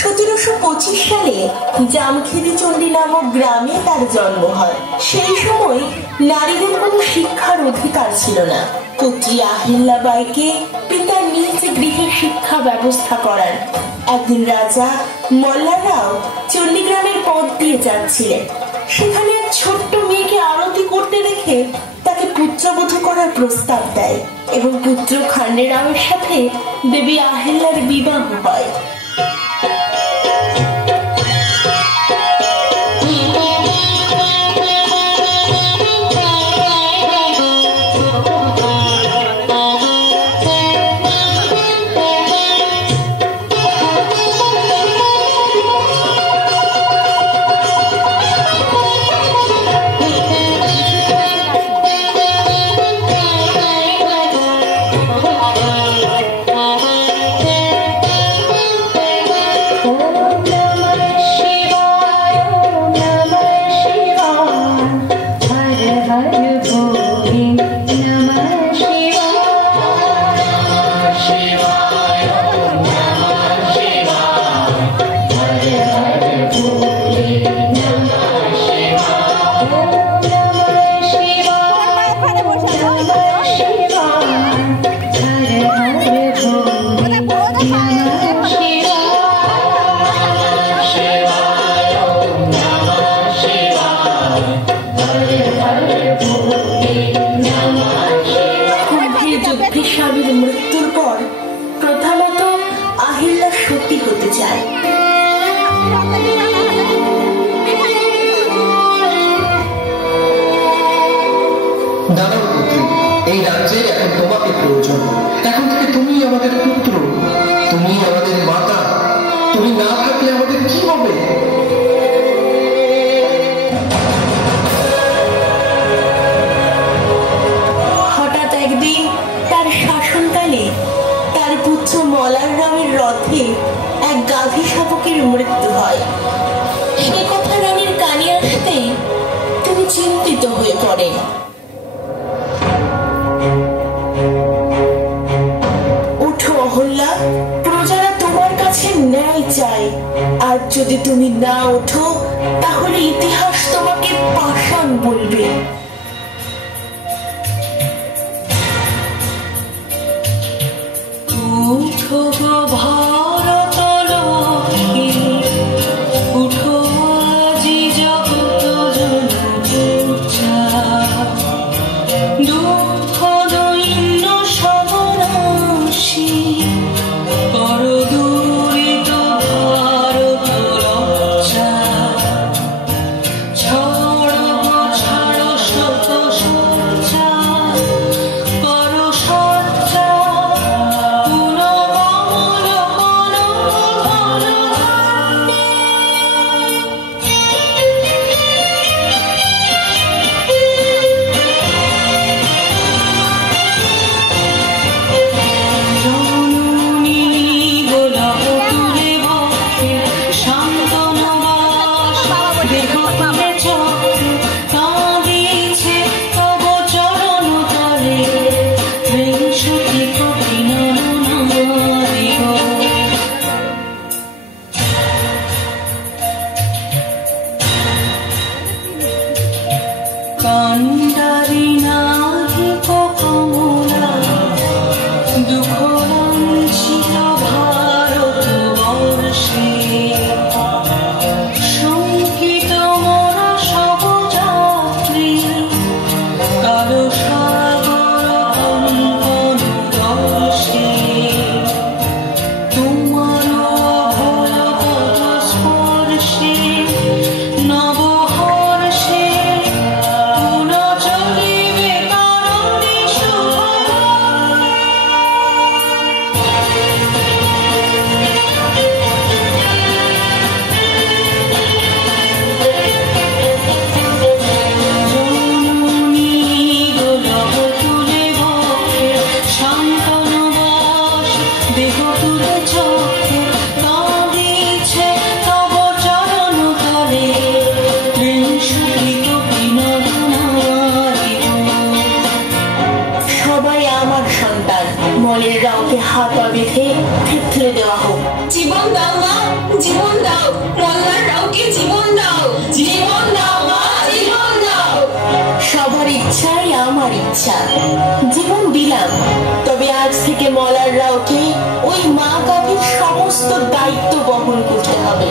1725 সালে জামখেদি চণ্ডী নামক গ্রামে তার জন্ম হয়। সেই সময় নারীদের কোনো শিক্ষার অধিকার ছিল না। পুত্রী আহিল্যাবাইকে পিতা নিজ গৃহে শিক্ষা ব্যবস্থা করান। একদিন রাজা মল্লাররাও চণ্ডীগ্রামের পথ দিয়ে যাচ্ছিলেন। সেখানে এক ছোট্ট মেয়েকে আরতি করতে দেখে তাকে পুত্রবধূ করার প্রস্তাব দেয় এবং পুত্র খান্ডেরাওয়ের সাথে দেবী আহিল্যার বিবাহ হয়। মৃত্যুর পর প্রথমত আহিল্যা সতী হতে চায়। এই রাজ্যে এখন তোমাকে প্রয়োজন। এখন থেকে তুমি আমাদের পুত্র, তুমি আমাদের মাতা। তুমি না থাকলে আমাদের কি হবে? হঠাৎ একদিন তার শাসনকালে তার পুত্র মল্লাররাওয়ের রথে এক গাভী শাবকের মৃত্যু হয়। সে কথা রানীর কানে আসতে তিনি চিন্তিত হয়ে পড়েন। উঠো অহল্যা, প্রজারা তোমার কাছে ন্যায় চায়। আর যদি তুমি না ওঠো তাহলে ইতিহাস তোমাকে পাষাণ বলবে। উঠো গো ভারত লক্ষ্মী, উঠো আজি জগত জনপূজা। দুঃখ দৈন্য সমরাশি, কর দুরিত ভারত রক্ষা। ছাড়ো ছাড়ো শত সজ্জা, কর সজ্জা পুনঃ ফেলে দেওয়া হোক। জীবন দাও মা, জীবন দাও, মল্লার রাওকে জীবন দাও, জীবন দাও মা, জীবন দাও। সবার ইচ্ছাই আমার ইচ্ছা, জীবন দিলাম। তবে আজ থেকে মলার রাওকে ওই মা গাভীর সমস্ত দায়িত্ব বহন করতে হবে।